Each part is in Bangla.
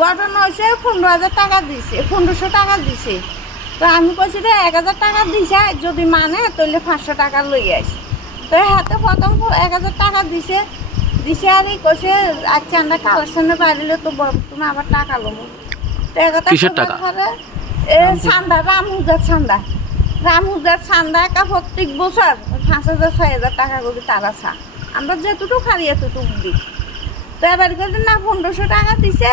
ঘটনা হয়েছে 15,000 টাকা দিছে, 1500 টাকা দিছে। তো আমি কইছি যে 1000 টাকা দিছে, যদি মানে তাহলে 500 টাকা লই আসি। তো হাতে প্রথম 1000 টাকা দিছে আর এই কইছে আচ্ছা আমরা কালেকশনে পাইলে তো তুমি আবার টাকা লমু। কিসের টাকা? চান্দা, রামুজার চান্দা একা প্রত্যেক বছর 5,000-6,000 টাকা করে তারা চা। আমরা যেটুকু খারি এতটুকু দিই। তো এবার করে না 1500 টাকা দিছে,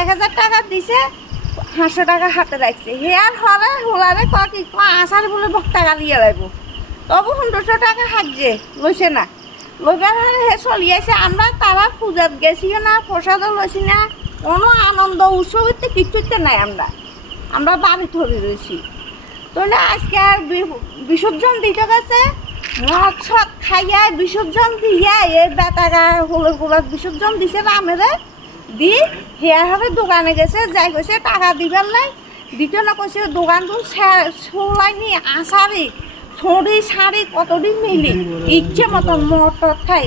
1000 টাকা দিছে, 500 টাকা হাতে রাখছে। হেয়ার হলে হোলারে কি আসার বলে বক্তা গালিয়ে লাগবো, তবু 1500 টাকা হাঁকছে লইছে না। লইবার হে চলিয়েছে। আমরা তারা পূজাত গেছিও না, প্রসাদও লইছি না, কোনো আনন্দ উৎসবিতে কিছুতে নাই। আমরা বাড়ি ধরে রয়েছি। তাহলে আজকে আর বিসর্জন দিতে গেছে, মদ সদ খাইয়া বিসর্জন দিয়া এই বেটাগা হলুর গুলার বিসর্জন দিছে রামেরে দি হেয়ার হবে দোকানে গেছে, যাই কইছে টাকা দিবার নাই, দিতে না কইছে দোকানটো সোলাইনি আসারি ছড়ি শাড়ি কতটি মিলি ইচ্ছে মতন মটর খাই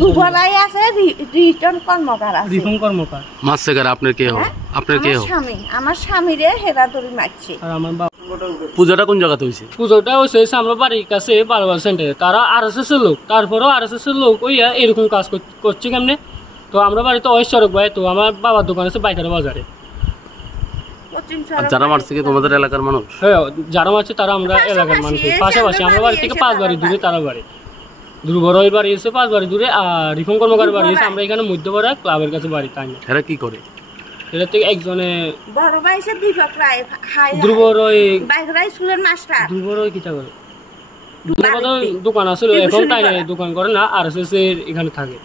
দুবলাই আছে রিটার্ন কর্মকার আছে। মারছে কারা? আপনার কে হয়? আপনার কে হয়? আমার স্বামীরে হেরা ধরে মারছে। আর আমার বাবা। পূজাটা কোন জায়গাতে হয়েছে? পূজাটা হয়েছে আমরা বাড়ির কাছে বারবার সেন্টারে। তারা RSS এর লোক, তারপরেও RSS এর লোক ওইয়া এরকম কাজ করছে কেমনে। তো আমরা বাড়িতে ঐশ্বরক ভাই, তো আমার বাবার দোকান আছে বাইকার বাজারে। যারা মারছে কি তোমাদের এলাকার মানুষ? হ্যাঁ, যারা মারছে তারা আমরা এলাকার মানুষ। পাশাপাশি আমরা বাড়ি থেকে 5 বাড়ি দূরে তারা বাড়ি। ধ্রুবরই বাড়ি এসে 5 বাড়ি দূরে, আর রিফন কর্মকার বাড়ি এসে আমরা এখানে মধ্যপাড়া ক্লাবের কাছে বাড়ি। তাই না, এরা কি করে? এটা থেকে একজনে বড় ভাই এসে দীপক রায়, ধ্রুবরই বাইকরাই স্কুলের মাস্টার। ধ্রুবরই কিটা করে, ধ্রুবরই দোকান আছে এখন, তাই না দোকান করে না, RSS এর এখানে থাকে।